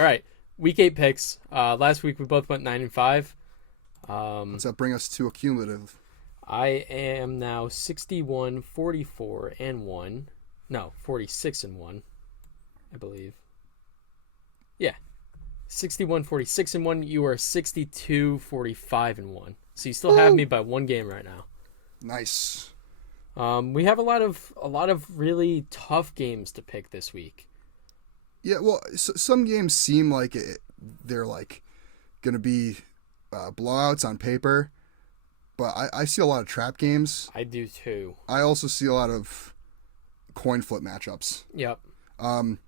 All right, week 8 picks. Last week we both went 9-5. Does that bring us to a cumulative? I am now 61, 44, and 1. No, 46 and 1, I believe. Yeah. 61, 46 and 1. You are 62, 45 and 1. So you still have me by one game right now. Nice. We have a lot of really tough games to pick this week. Yeah, well, some games seem like they're like going to be blowouts on paper, but I see a lot of trap games. I do too. I also see a lot of coin flip matchups. Yep. Um,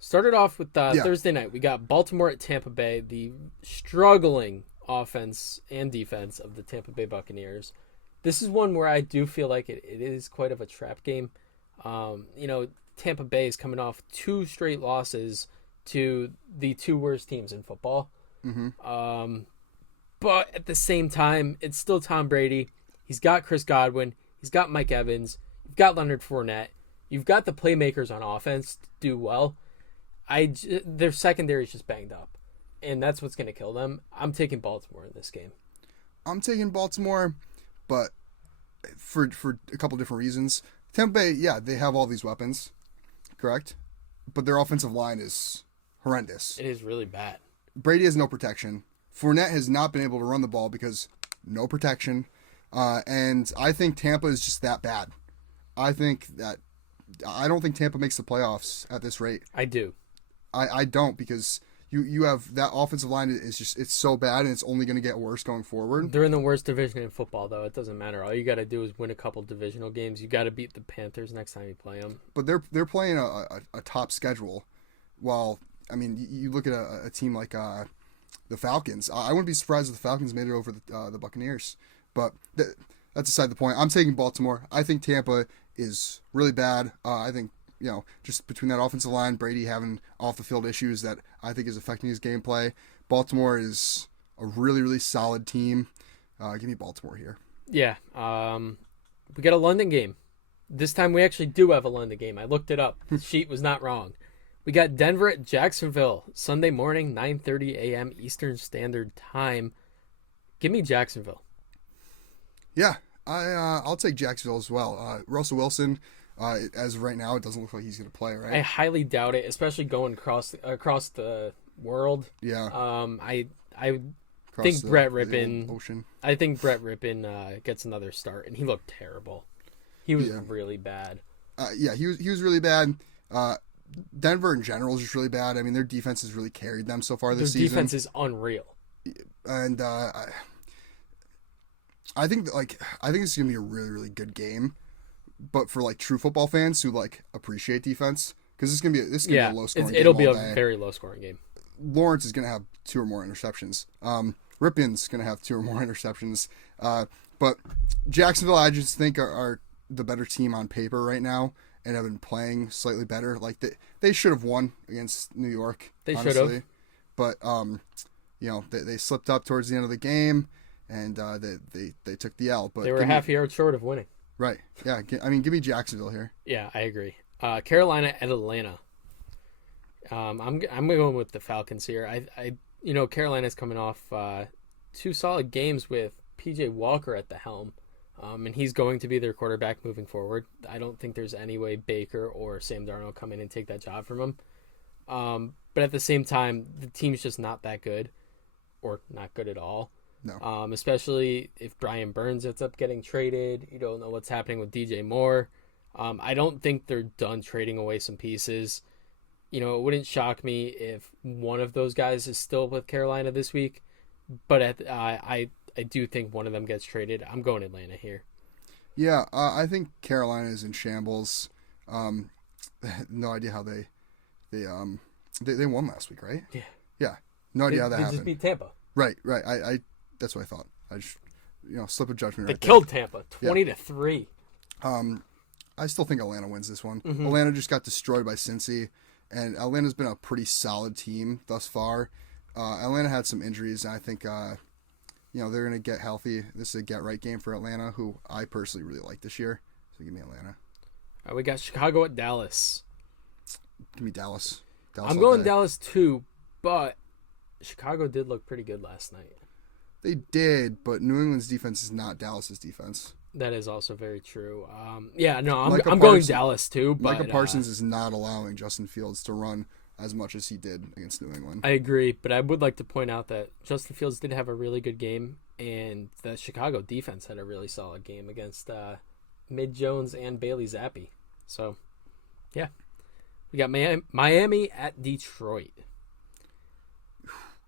Started off with Yeah. Thursday night. We got Baltimore at Tampa Bay, the struggling offense and defense of the Tampa Bay Buccaneers. This is one where I do feel like it is quite of a trap game. Tampa Bay is coming off 2 straight losses to the 2 worst teams in football. Mm-hmm. But at the same time, it's still Tom Brady. He's got Chris Godwin. He's got Mike Evans. You've got Leonard Fournette. You've got the playmakers on offense to do well. Their secondary is just banged up, and that's what's going to kill them. I'm taking Baltimore in this game. I'm taking Baltimore, but for a couple different reasons. Tampa Bay, yeah, they have all these weapons, correct? But their offensive line is horrendous. It is really bad. Brady has no protection. Fournette has not been able to run the ball because no protection. And I think Tampa is just that bad. I don't think Tampa makes the playoffs at this rate. I do. I don't, because you have that offensive line it's so bad, and it's only going to get worse going forward. They're in the worst division in football, though. It doesn't matter. All you got to do is win a couple divisional games. You got to beat the Panthers next time you play them. But they're playing a top schedule. While, I mean, you look at a team like the Falcons. I wouldn't be surprised if the Falcons made it over the Buccaneers. But that's aside the point. I'm taking Baltimore. I think Tampa is really bad. I think, just between that offensive line, Brady having off-the-field issues that I think is affecting his gameplay. Baltimore is a really, really solid team. Give me Baltimore here. Yeah. We got a London game. This time we actually do have a London game. I looked it up. The sheet was not wrong. We got Denver at Jacksonville, Sunday morning, 9:30 a.m. Eastern Standard Time. Give me Jacksonville. Yeah, I'll take Jacksonville as well. Russell Wilson, as of right now, it doesn't look like he's going to play, right? I highly doubt it, especially going across the world. Yeah. I Across think the Brett old Rippon. ocean. I think Brett Rippon gets another start, and he looked terrible. He was Yeah. really bad. Yeah, he was really bad. Denver in general is just really bad. I mean, their defense has really carried them so far Their this season. defense is unreal. And I think it's gonna be a really, really good game, but for like true football fans who like appreciate defense, because this is gonna be a low scoring game. It'll be all a day. very low scoring game. Lawrence is gonna have 2 or more interceptions. Rippon's gonna have 2 or more interceptions. But Jacksonville, I just think are the better team on paper right now, and have been playing slightly better. Like they should have won against New York. They should honestly. have. But they slipped up towards the end of the game, and they took the L. But They were a half yard short of winning. Right. Yeah. I mean, give me Jacksonville here. Yeah, I agree. Carolina at Atlanta. I'm going with the Falcons here. Carolina's coming off 2 solid games with PJ Walker at the helm. And he's going to be their quarterback moving forward. I don't think there's any way Baker or Sam Darnold come in and take that job from him. But at the same time, the team's just not that good, or not good at all. No. Especially if Brian Burns ends up getting traded. You don't know what's happening with DJ Moore. I don't think they're done trading away some pieces. It wouldn't shock me if one of those guys is still with Carolina this week. But I do think one of them gets traded. I'm going Atlanta here. Yeah, I think Carolina is in shambles. No idea how they won last week, right? Yeah. Yeah. No idea how that They happened. just beat Tampa. Right. I that's what I thought. I just slip of judgment. They right killed Tampa 20-3. I still think Atlanta wins this one. Mm-hmm. Atlanta just got destroyed by Cincy, and Atlanta's been a pretty solid team thus far. Atlanta had some injuries, and I think they're going to get healthy. This is a get-right game for Atlanta, who I personally really like this year. So give me Atlanta. All right, we got Chicago at Dallas. Give me Dallas. I'm going Dallas too, But Chicago did look pretty good last night. They did, but New England's defense is not Dallas's defense. That is also very true. I'm Micah going Parsons- Dallas too. But, Micah Parsons is not allowing Justin Fields to run as much as he did against New England. I agree, but I would like to point out that Justin Fields did have a really good game, and the Chicago defense had a really solid game against Mid Jones and Bailey Zappi. So, yeah, we got Miami at Detroit.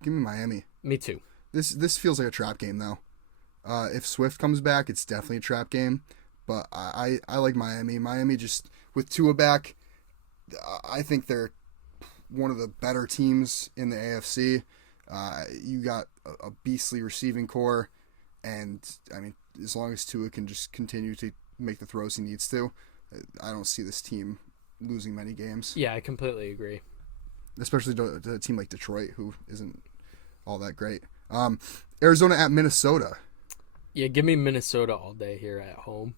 Give me Miami. Me too. This feels like a trap game though. If Swift comes back, it's definitely a trap game. But I like Miami. Miami just with Tua back, I think they're one of the better teams in the AFC. You got a beastly receiving core, and I mean, as long as Tua can just continue to make the throws he needs to, I don't see this team losing many games. Yeah, I completely agree. Especially to a team like Detroit, who isn't all that great. Arizona at Minnesota. Yeah, give me Minnesota all day here at home.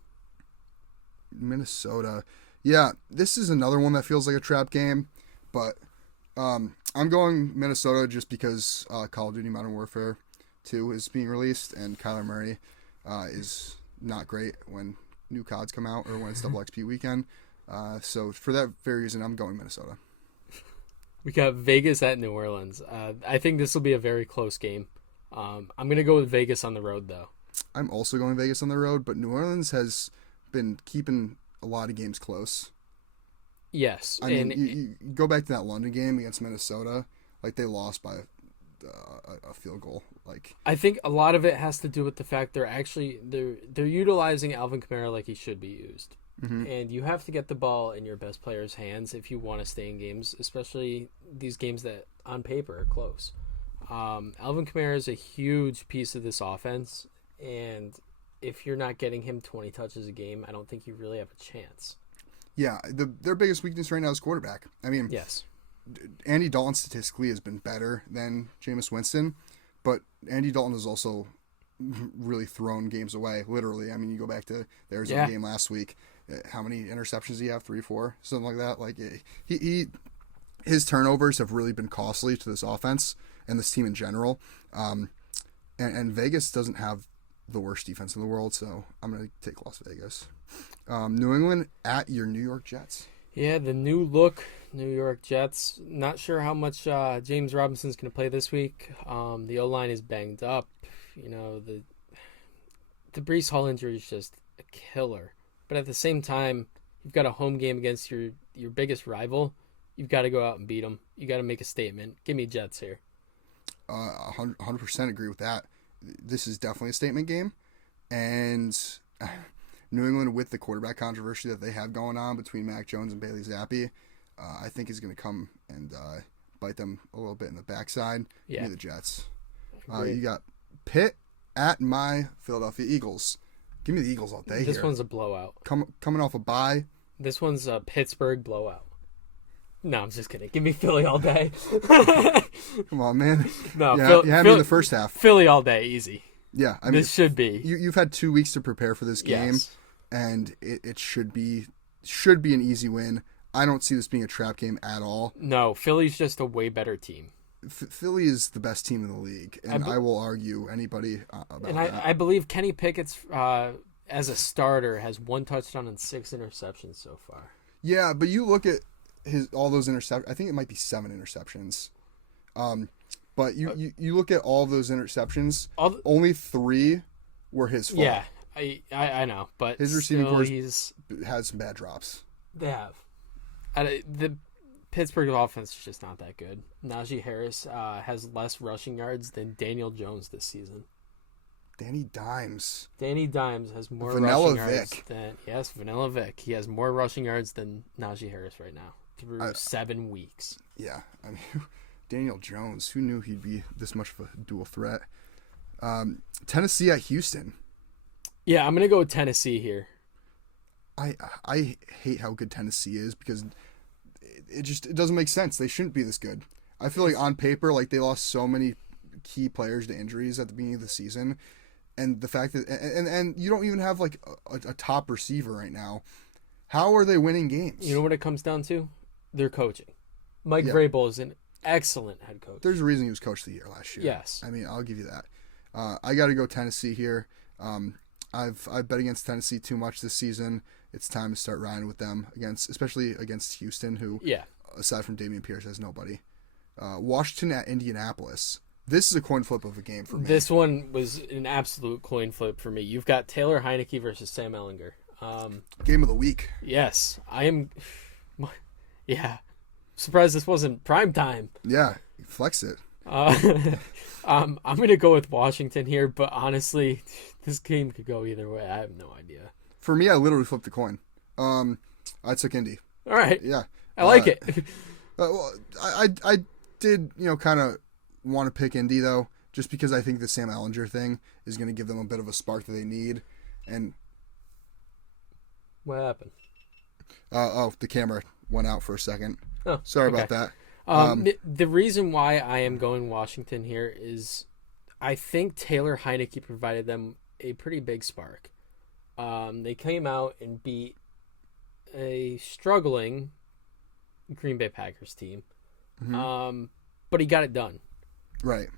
Minnesota. Yeah, this is another one that feels like a trap game, but I'm going Minnesota just because Call of Duty Modern Warfare 2 is being released, and Kyler Murray is not great when new CODs come out or when it's double XP weekend. So for that very reason, I'm going Minnesota. We got Vegas at New Orleans. I think this will be a very close game. I'm going to go with Vegas on the road, though. I'm also going Vegas on the road, but New Orleans has been keeping a lot of games close. Yes. I mean, you go back to that London game against Minnesota, like they lost by a field goal. Like I think a lot of it has to do with the fact they're utilizing Alvin Kamara like he should be used. Mm-hmm. And you have to get the ball in your best player's hands if you want to stay in games, especially these games that on paper are close. Alvin Kamara is a huge piece of this offense, and if you're not getting him 20 touches a game, I don't think you really have a chance. Yeah, their biggest weakness right now is quarterback. I mean, yes, Andy Dalton statistically has been better than Jameis Winston, but Andy Dalton has also really thrown games away, literally. I mean, you go back to the Arizona game last week. How many interceptions did he have? 3, 4, something like that. Like his turnovers have really been costly to this offense and this team in general. And Vegas doesn't have the worst defense in the world, so I'm going to take Las Vegas. New England at your New York Jets. Yeah, the new look New York Jets. Not sure how much James Robinson's going to play this week. The O-line is banged up. You know, the Breece Hall injury is just a killer. But at the same time, you've got a home game against your biggest rival. You've got to go out and beat them. You got to make a statement. Give me Jets here. 100% agree with that. This is definitely a statement game. And New England, with the quarterback controversy that they have going on between Mac Jones and Bailey Zappi, I think is going to come and bite them a little bit in the backside. Yeah. Give me the Jets. You got Pitt at my Philadelphia Eagles. Give me the Eagles all day This here. one's a blowout. Coming off a bye. This one's a Pittsburgh blowout. No, I'm just kidding. Give me Philly all day. Come on, man. No, you had me in the first half. Philly all day, easy. Yeah, I mean, this should be. You've had 2 weeks to prepare for this game, Yes. and it should be an easy win. I don't see this being a trap game at all. No, Philly's just a way better team. Philly is the best team in the league, and I will argue anybody about And that. I believe Kenny Pickett's as a starter has 1 touchdown and 6 interceptions so far. Yeah, but you look at all those interceptions. I think it might be 7 interceptions. But you look at all of those interceptions. Only 3 were his fault. Yeah, I know, but his receiving core has some bad drops. They have. The Pittsburgh offense is just not that good. Najee Harris has less rushing yards than Daniel Jones this season. Danny Dimes has more Vanilla rushing yards Vic. than Vanilla Vic. He has more rushing yards than Najee Harris right now through 7 weeks. Yeah, I mean, Daniel Jones. Who knew he'd be this much of a dual threat? Tennessee at Houston. Yeah, I'm gonna go with Tennessee here. I hate how good Tennessee is because it doesn't make sense. They shouldn't be this good. I feel like on paper, like they lost so many key players to injuries at the beginning of the season, and the fact that and you don't even have like a top receiver right now. How are they winning games? You know what it comes down to? Their coaching. Mike Vrabel is an excellent head coach. There's a reason he was coach of the year last year. Yes. I mean, I'll give you that. I got to go Tennessee here. I've bet against Tennessee too much this season. It's time to start riding with them especially against Houston, who, aside from Dameon Pierce, has nobody. Washington at Indianapolis. This is a coin flip of a game for me. This one was an absolute coin flip for me. You've got Taylor Heineke versus Sam Ehlinger. Game of the week. Yes, I am. Yeah, surprised this wasn't prime time. Yeah, flex it. I'm gonna go with Washington here, but honestly, this game could go either way. I have no idea. For me, I literally flipped the coin. I took Indy. All right. Yeah, I like it. Well, I did kind of want to pick Indy though, just because I think the Sam Ehlinger thing is going to give them a bit of a spark that they need. And what happened? The camera went out for a second. Oh, sorry about that. The reason why I am going Washington here is I think Taylor Heineke provided them a pretty big spark. They came out and beat a struggling Green Bay Packers team. Mm-hmm. But he got it done. Right.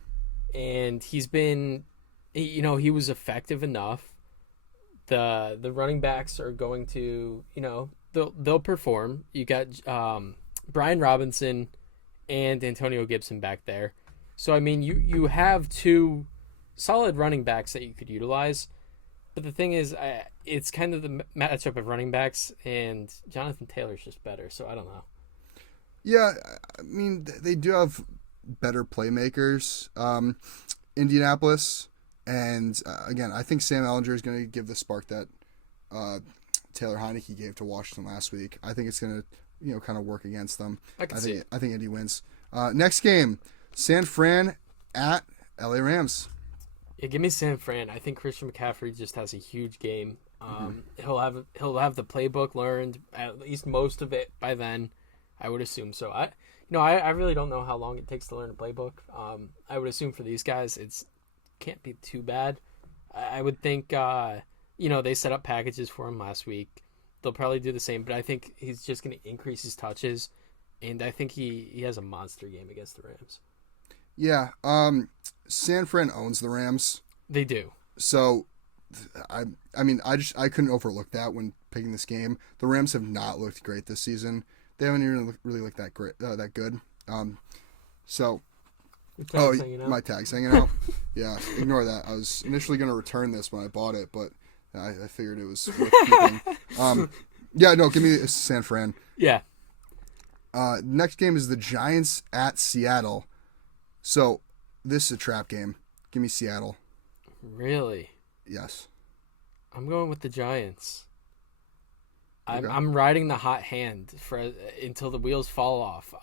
And he's been, he was effective enough. The running backs are going to, they'll perform. You got Brian Robinson and Antonio Gibson back there. So, I mean, you have two solid running backs that you could utilize. But the thing is, it's kind of the matchup of running backs, and Jonathan Taylor's just better, so I don't know. Yeah, I mean, they do have better playmakers, Indianapolis. And, again, I think Sam Ehlinger is going to give the spark that Taylor Heineke gave to Washington last week. I think it's going to, kind of work against them. I see it. I think Indy wins. Next game, San Fran at LA Rams. Yeah, give me San Fran. I think Christian McCaffrey just has a huge game. He'll have the playbook learned, at least most of it by then. I would assume so. I really don't know how long it takes to learn a playbook. I would assume for these guys it's can't be too bad. I would think they set up packages for him last week. They'll probably do the same, but I think he's just going to increase his touches, and I think he has a monster game against the Rams. Yeah, San Fran owns the Rams. They do. So, I couldn't overlook that when picking this game. The Rams have not looked great this season. They haven't even really looked that great, that good. My tag's hanging out. Yeah, ignore that. I was initially going to return this when I bought it, but I figured it was worth keeping. Give me San Fran. Yeah. Next game is the Giants at Seattle. So, this is a trap game. Give me Seattle. Really? Yes. I'm going with the Giants. Okay. I'm riding the hot hand until the wheels fall off.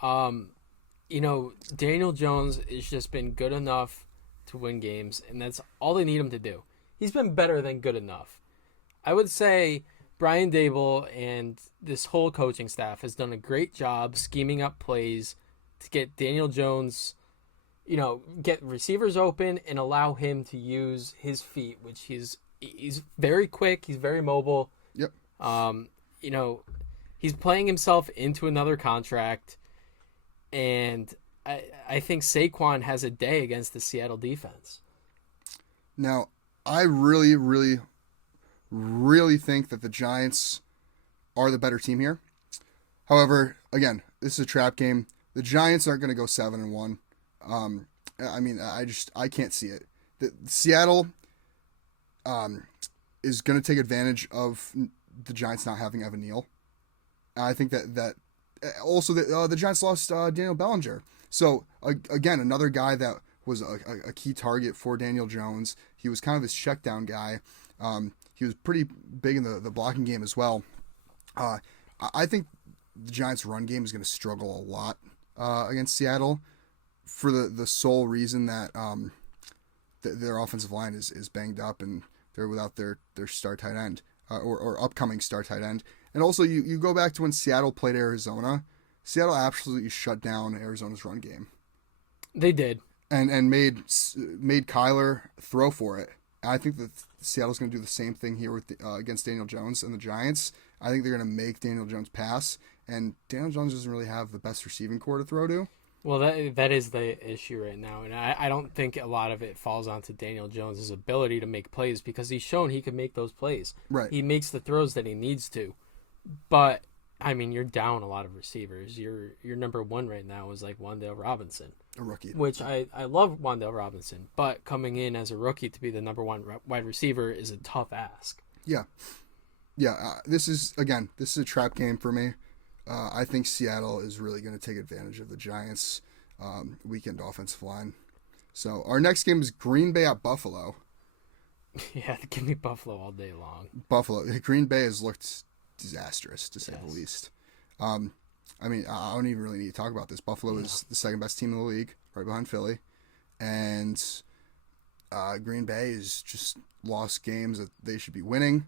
Daniel Jones has just been good enough to win games, and that's all they need him to do. He's been better than good enough. I would say Brian Daboll and this whole coaching staff has done a great job scheming up plays to get Daniel Jones, get receivers open and allow him to use his feet, which he's very quick, he's very mobile. Yep. He's playing himself into another contract, and I think Saquon has a day against the Seattle defense. Now, I really, really, really think that the Giants are the better team here. However, again, this is a trap game. The Giants aren't going to go 7-1. I can't see it. Seattle is going to take advantage of the Giants not having Evan Neal. I think that also the Giants lost Daniel Bellinger. So again, another guy that was a key target for Daniel Jones. He was kind of his check down guy. He was pretty big in the blocking game as well. I think the Giants' run game is going to struggle a lot against Seattle for the sole reason that their offensive line is banged up and they're without their star tight end. Or upcoming star tight end. And also, you go back to when Seattle played Arizona. Seattle absolutely shut down Arizona's run game. They did. And made Kyler throw for it. And I think that Seattle's going to do the same thing here with against Daniel Jones and the Giants. I think they're going to make Daniel Jones pass. And Daniel Jones doesn't really have the best receiving core to throw to. Well, that is the issue right now, and I don't think a lot of it falls onto Daniel Jones' ability to make plays because he's shown he can make those plays. Right. He makes the throws that he needs to, but I mean, you're down a lot of receivers. Your number one right now is like Wan'Dale Robinson, A rookie. which I love Wan'Dale Robinson, but coming in as a rookie to be the number one wide receiver is a tough ask. Yeah. Yeah. This is a trap game for me. I think Seattle is really going to take advantage of the Giants' weakened offensive line. So our next game is Green Bay at Buffalo. Yeah, give me Buffalo all day long. Buffalo. Green Bay has looked disastrous, to say the least. I mean, I don't even really need to talk about this. Buffalo is the second best team in the league, right behind Philly. And Green Bay has just lost games that they should be winning.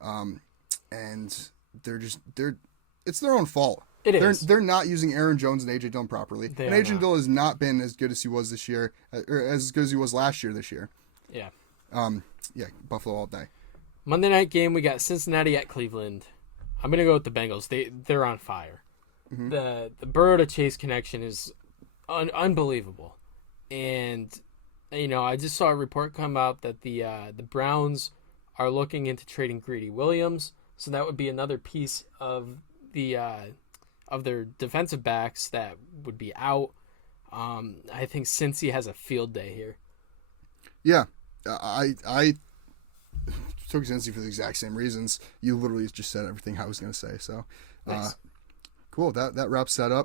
And it's their own fault. They're not using Aaron Jones and AJ Dillon properly. And AJ Dillon has not been as good as he was this year, or as good as he was last year this year. Yeah. Buffalo all day. Monday night game, we got Cincinnati at Cleveland. I'm gonna go with the Bengals. They're on fire. Mm-hmm. The Burrow to Chase connection is unbelievable, and I just saw a report come out that the Browns are looking into trading Greedy Williams, so that would be another piece of their defensive backs that would be out. I think Cincy has a field day here. Yeah, I took Cincy for the exact same reasons. You literally just said everything I was going to say. So, nice. Cool. That wraps that up.